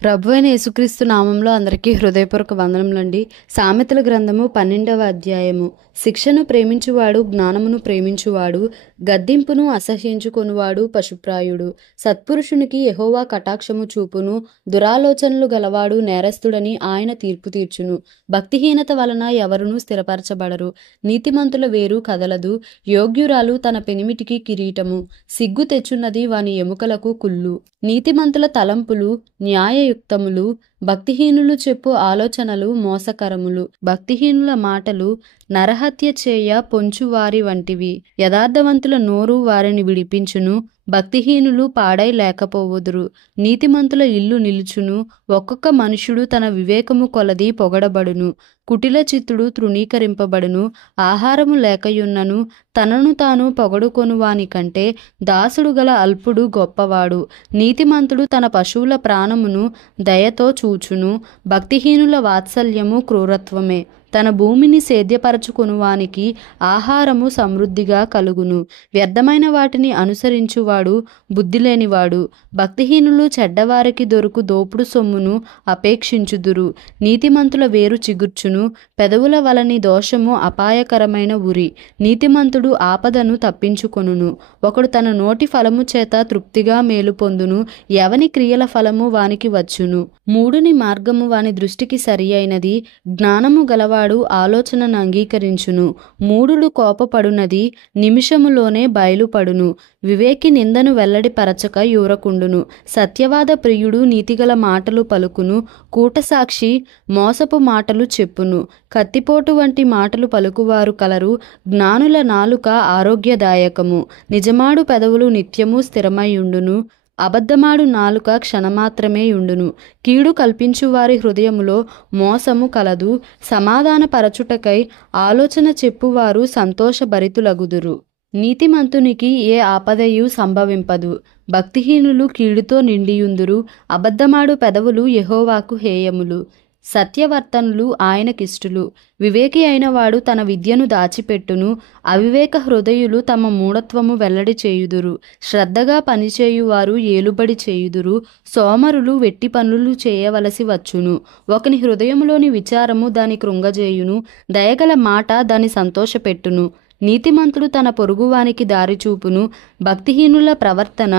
ప్రభువైన యేసుక్రీస్తు నామంలో అందరికీ హృదయపూర్వక వందనములండి. సామెతల గ్రంథము 12వ అధ్యాయము. శిక్షను ప్రేమించువాడు జ్ఞానమును ప్రేమించువాడు, గద్దింపును అసహ్యించుకొనువాడు పశుప్రాయుడు. సత్పురుషునికి యెహోవా కటాక్షము చూపును, దురాలోచనలు గలవాడు నేరస్తుడని ఆయన తీర్పు తీర్చును. భక్తిహీనత వలన ఎవరునూ స్థిరపరచబడరు. నీతిమంతుల వేరు కదలదు, యోగ్యురాలు తన పెనిమిటికి కిరీటము. సిగ్గు తెచ్చున్నది వాని ఎముకలకు కుళ్ళు. నీతిమంతుల తలంపులు న్యాయయుక్తములు, భక్తిహీనులు చెప్పు ఆలోచనలు మోసకరములు. భక్తిహీనుల మాటలు నరహత్య చేయ పొంచువారి వంటివి. యథార్థవంతుల నోరు వారిని విడిపించును, భక్తిహీనులు పాడై లేకపోవుదురు. నీతిమంతుల ఇల్లు నిలుచును, ఒక్కొక్క మనుష్యుడు తన వివేకము కొలది పొగడబడును. కుటిల చిత్తుడు తృణీకరింపబడును, ఆహారము లేకయున్నను తనను తాను పొగడుకొను వాని కంటే దాసుడు గల అల్పుడు గొప్పవాడు. నీతిమంతుడు తన పశువుల ప్రాణమును దయతో చూచును, భక్తిహీనుల వాత్సల్యము క్రూరత్వమే. తన భూమిని సేద్యపరచుకొనువానికి ఆహారము సమృద్ధిగా కలుగును. వ్యర్థమైన వాటిని అనుసరించువాడు బుద్ధిలేనివాడు. భక్తిహీనులు చెడ్డవారికి దొరుకు దోపుడు సొమ్మును అపేక్షించుదురు. నీతిమంతుల వేరు చిగుర్చును, పెదవుల వలని దోషము అపాయకరమైన ఉరి. నీతిమంతుడు ఆపదను తప్పించుకొనును, ఒకడు తన నోటి ఫలము చేత తృప్తిగా మేలు పొందును. ఎవని క్రియల ఫలము వానికి వచ్చును. మూడుని మార్గము వాని దృష్టికి సరి అయినది, జ్ఞానము గలవాడు ఆలోచనను అంగీకరించును. మూఢుడు కోపపడునది నిమిషములోనే బయలుపడును, వివేకి నిందను వెల్లడి పరచక యూరకుండును. సత్యవాద ప్రియుడు నీతిగల మాటలు పలుకును, కూటసాక్షి మోసపు మాటలు చెప్పును. కత్తిపోటు వంటి మాటలు పలుకువారు కలరు, జ్ఞానుల నాలుక ఆరోగ్యదాయకము. నిజమాడు పెదవులు నిత్యము స్థిరమైయుండును, అబద్ధమాడు నాలుక క్షణమాత్రమే యుండును. కీడు కల్పించువారి హృదయములో మోసము కలదు, సమాధానపరచుటకై ఆలోచన చెప్పువారు సంతోషభరితులగుదురు. నీతిమంతునికి ఏ ఆపదయు సంభవింపదు, భక్తిహీనులు కీడుతో నిండియుందురు. అబద్ధమాడు పెదవులు యెహోవాకు హేయములు, సత్యవర్తనులు ఆయనకిష్టులు. వివేకి అయినవాడు తన విద్యను దాచిపెట్టును, అవివేక హృదయులు తమ మూఢత్వము వెల్లడి చేయుదురు. శ్రద్ధగా పనిచేయువారు ఏలుబడి చేయుదురు, సోమరులు వెట్టి పనులు చేయవలసి వచ్చును. ఒకని హృదయములోని విచారము దాని కృంగజేయును, దయగల మాట దాని సంతోషపెట్టును. నీతిమంతుడు తన పొరుగువానికి దారి చూపును, భక్తిహీనుల ప్రవర్తన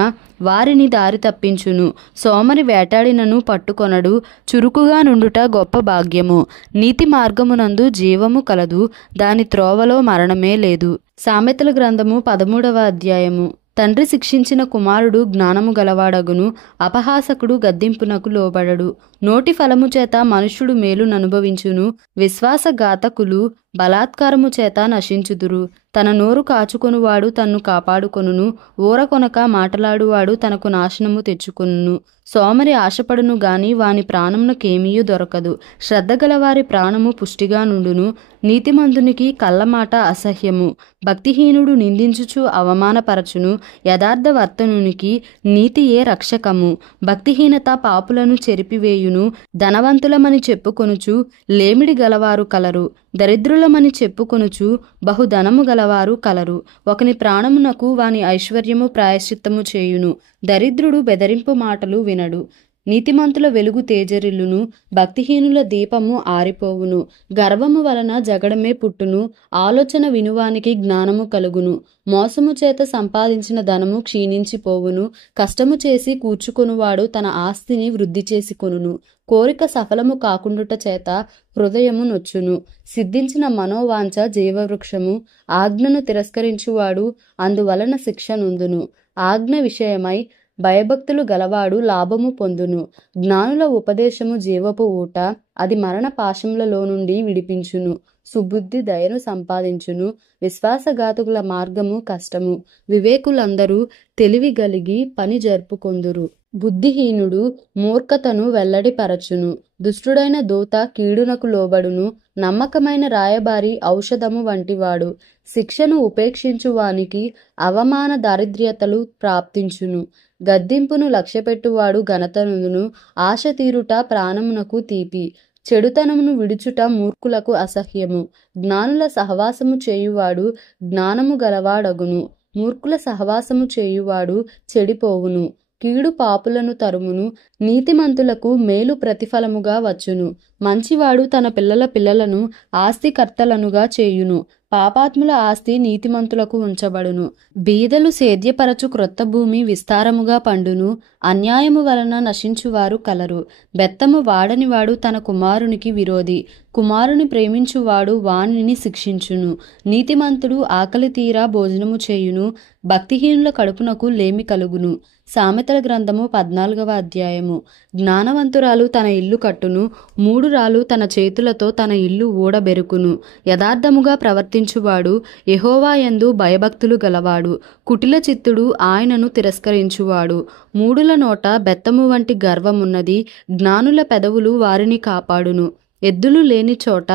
వారిని దారి తప్పించును. సోమరి వేటాడినను పట్టుకొనడు, చురుకుగా నుండుట గొప్ప భాగ్యము. నీతి మార్గమునందు జీవము కలదు, దాని త్రోవలో మరణమే లేదు. సామెతల గ్రంథము 13వ అధ్యాయము. తండ్రి శిక్షించిన కుమారుడు జ్ఞానము గలవాడగును, అపహాసకుడు గద్దింపునకు లోబడడు. నోటి ఫలము చేత మనుష్యుడు మేలుననుభవించును, విశ్వాసఘాతకులు బలాత్కారము చేత నశించుదురు. తన నోరు కాచుకొనువాడు తన్ను కాపాడుకొనును, ఊరకొనక మాటలాడువాడు తనకు నాశనము తెచ్చుకొనును. సోమరి ఆశపడును గాని వాని ప్రాణమునకేమీయూ దొరకదు, శ్రద్ధగలవారి ప్రాణము పుష్టిగా నుండును. నీతిమంతునికి కళ్ళమాట అసహ్యము, భక్తిహీనుడు నిందించుచు అవమానపరచును. యథార్థవర్తనునికి నీతియే రక్షకము, భక్తిహీనత పాపులను చెరిపివేయును. ధనవంతులమని చెప్పుకొనుచు లేమిడి గలవారు కలరు, దరిద్రులమని చెప్పుకొనుచు బహుధనము గలవారు కలరు. ఒకని ప్రాణమునకు వాని ఐశ్వర్యము ప్రాయశ్చిత్తము చేయును, దరిద్రుడు బెదరింపు మాటలు వినడు. నీతిమంతుల వెలుగు తేజరిల్లును, భక్తిహీనుల దీపము ఆరిపోవును. గర్వము వలన జగడమే పుట్టును, ఆలోచన వినువానికి జ్ఞానము కలుగును. మోసము చేత సంపాదించిన ధనము క్షీణించిపోవును, కష్టము చేసి కూర్చుకొనువాడు తన ఆస్తిని వృద్ధి చేసి కొనును. కోరిక సఫలము కాకుండుట చేత హృదయము నొచ్చును, సిద్ధించిన మనోవాంఛ జీవవృక్షము. ఆజ్ఞను తిరస్కరించువాడు అందువలన శిక్ష నొందును. ఆజ్ఞ విషయమై భయభక్తులు గలవాడు లాభము పొందును. జ్ఞానుల ఉపదేశము జీవపు ఊట, అది మరణ పాశములలో నుండి విడిపించును. సుబుద్ధి దయను సంపాదించును, విశ్వాసఘాతకుల మార్గము కష్టము. వివేకులందరూ తెలివి గలిగి పని జరుపుకొందురు. బుద్ధిహీనుడు మూర్ఖతను వెల్లడిపరచును, దుష్టుడైన దూత కీడునకు లోబడును. నమ్మకమైన రాయబారి ఔషధము వంటివాడు, శిక్షను ఉపేక్షించువానికి అవమాన దారిద్ర్యతలు ప్రాప్తించును. గద్దింపును లక్ష్యపెట్టువాడు ఘనతనును, ఆశ తీరుట ప్రాణమునకు తీపి. చెడుతనమును విడుచుట మూర్ఖులకు అసహ్యము. జ్ఞానుల సహవాసము చేయువాడు జ్ఞానము గలవాడగును, మూర్ఖుల సహవాసము చేయువాడు చెడిపోవును. కీడు పాపులను తరుమును, నీతిమంతులకు మేలు ప్రతిఫలముగా వచ్చును. మంచివాడు తన పిల్లల పిల్లలను ఆస్తికర్తలనుగా చేయును, పాపాత్ముల ఆస్తి నీతిమంతులకు ఉంచబడును. బీదలు సేద్యపరచు క్రొత్త భూమి విస్తారముగా పండును, అన్యాయము వలన నశించువారు కలరు. బెత్తము వాడనివాడు తన కుమారునికి విరోధి, కుమారుని ప్రేమించువాడు వానిని శిక్షించును. నీతిమంతుడు ఆకలి తీరా భోజనము చేయును, భక్తిహీనుల కడుపునకు లేమి కలుగును. సామెతల గ్రంథము 14వ అధ్యాయము. జ్ఞానవంతురాలు తన ఇల్లు కట్టును, మూఢురాలు తన చేతులతో తన ఇల్లు ఊడబెరుకును. యథార్థముగా ప్రవర్తించువాడు యెహోవా యందు భయభక్తులు గలవాడు, కుటిల చిత్తుడు ఆయనను తిరస్కరించువాడు. మూఢుల నోట బెత్తము వంటి గర్వమున్నది, జ్ఞానుల పెదవులు వారిని కాపాడును. ఎద్దులు లేని చోట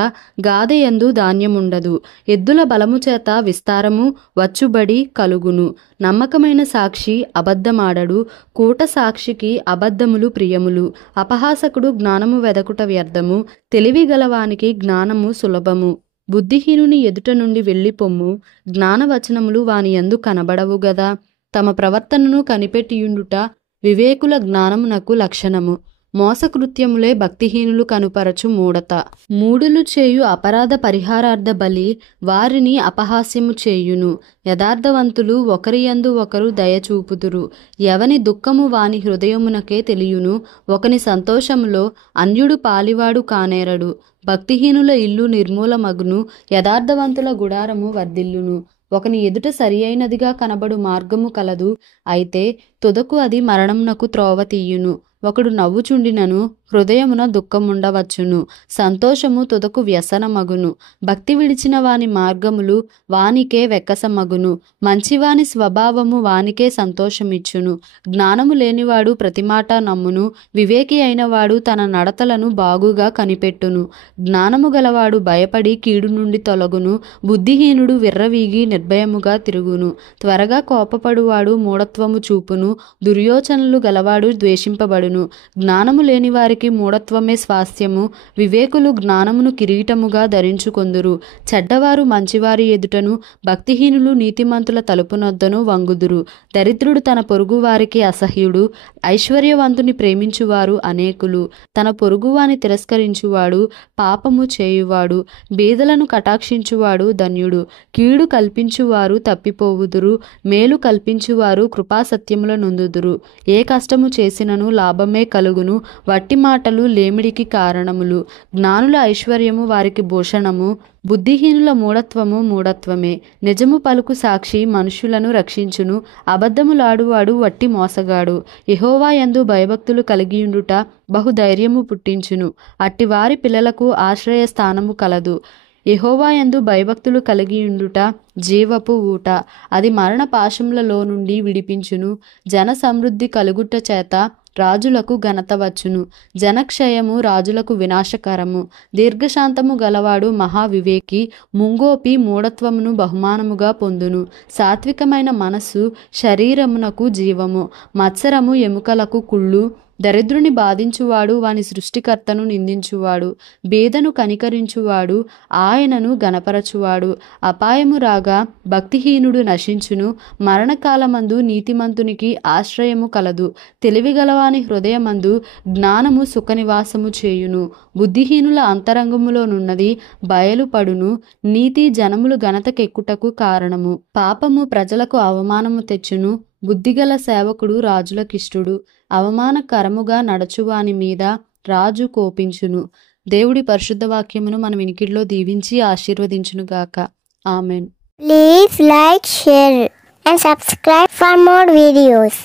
గాదెయందు ధాన్యముండదు, ఎద్దుల బలము చేత విస్తారము వచ్చుబడి కలుగును. నమ్మకమైన సాక్షి అబద్ధమాడడు, కూట సాక్షికి అబద్ధములు ప్రియములు. అపహాసకుడు జ్ఞానము వెదకుట వ్యర్థము, తెలివి గలవానికి జ్ఞానము సులభము. బుద్ధిహీనుని ఎదుట నుండి వెళ్ళిపొమ్ము, జ్ఞానవచనములు వాని యందు కనబడవు గదా. తమ ప్రవర్తనను కనిపెట్టియుండుట వివేకుల జ్ఞానమునకు లక్షణము. మోసకృత్యములే భక్తిహీనులు కనుపరచు మూఢత. మూఢులు చేయు అపరాధ పరిహారార్థ బలి వారిని అపహాస్యము చేయును. యథార్థవంతులు ఒకరియందు ఒకరు దయచూపుదురు. ఎవని దుఃఖము వాని హృదయమునకే తెలియును, ఒకని సంతోషములో అన్యుడు పాలివాడు కానేరడు. భక్తిహీనుల ఇల్లు నిర్మూలమగును, యథార్థవంతుల గుడారము వర్ధిల్లును. ఒకని ఎదుట సరి అయినదిగా కనబడు మార్గము కలదు, అయితే తుదకు అది మరణమునకు త్రోవ తీయును. ఒకడు నవ్వుచుండినను హృదయమున దుఃఖముండవచ్చును, సంతోషము తుదకు వ్యసనమగును. భక్తి విడిచిన వాని మార్గములు వానికే వెక్కసమగును, మంచివాని స్వభావము వానికే సంతోషమిచ్చును. జ్ఞానము లేనివాడు ప్రతిమాట నమ్మును, వివేకి అయినవాడు తన నడతలను బాగుగా కనిపెట్టును. జ్ఞానము గలవాడు భయపడి కీడు నుండి తొలగును, బుద్ధిహీనుడు విర్రవీగి నిర్భయముగా తిరుగును. త్వరగా కోపపడువాడు మూఢత్వము చూపును, దుర్యోచనలు గలవాడు ద్వేషింపబడును. జ్ఞానము లేని వారికి మూఢత్వమే స్వాస్థ్యము, వివేకులు జ్ఞానమును కిరీటముగా ధరించుకొందురు. చెడ్డవారు మంచివారి ఎదుటను, భక్తిహీనులు నీతిమంతుల తలుపునొద్దను వంగుదురు. దరిద్రుడు తన పొరుగు వారికి అసహ్యుడు, ఐశ్వర్యవంతుని ప్రేమించువారు అనేకులు. తన పొరుగువాని తిరస్కరించువాడు పాపము చేయువాడు, బీదలను కటాక్షించువాడు ధన్యుడు. కీడు కల్పించువారు తప్పిపోవుదురు, మేలు కల్పించువారు కృపాసత్యముల నొందుదురు. ఏ కష్టము చేసినను లాభమే కలుగును, వట్టి మాటలు లేమిడికి కారణములు. జ్ఞానుల ఐశ్వర్యము వారికి భూషణము, బుద్ధిహీనుల మూఢత్వము మూఢత్వమే. నిజము పలుకు సాక్షి మనుషులను రక్షించును, అబద్ధములాడువాడు వట్టి మోసగాడు. యెహోవా యందు భయభక్తులు కలిగియుండుట బహుధైర్యము పుట్టించును, అట్టివారి పిల్లలకు ఆశ్రయ స్థానము కలదు. యెహోవా యందు భయభక్తులు కలిగియుండుట జీవపు ఊట, అది మరణ పాశములలో నుండి విడిపించును. జన సమృద్ధి కలుగుట చేత రాజులకు ఘనత వచ్చును, జనక్షయము రాజులకు వినాశకరము. దీర్ఘశాంతము గలవాడు మహావివేకి, ముంగోపి మూఢత్వమును బహుమానముగా పొందును. సాత్వికమైన మనస్సు శరీరమునకు జీవము, మత్సరము ఎముకలకు కుళ్ళు. దరిద్రుని బాధించువాడు వాని సృష్టికర్తను నిందించువాడు, బేదను కనికరించువాడు ఆయనను గణపరచువాడు. అపాయము రాగా భక్తిహీనుడు నశించును, మరణకాలమందు నీతిమంతునికి ఆశ్రయము కలదు. తెలివిగలవాని హృదయమందు జ్ఞానము సుఖనివాసము చేయును, బుద్ధిహీనుల అంతరంగములోనున్నది బయలుపడును. నీతి జనములు ఘనతకెక్కుటకు కారణము, పాపము ప్రజలకు అవమానము తెచ్చును. బుద్ధిగల సేవకుడు రాజులకిష్టుడు, అవమానకరముగా నడచువాని మీద రాజు కోపించును. దేవుడి పరిశుద్ధ వాక్యమును మన వినికిడిలో దీవించి ఆశీర్వదించునుగాక. Amen. Please like, share and subscribe for more videos.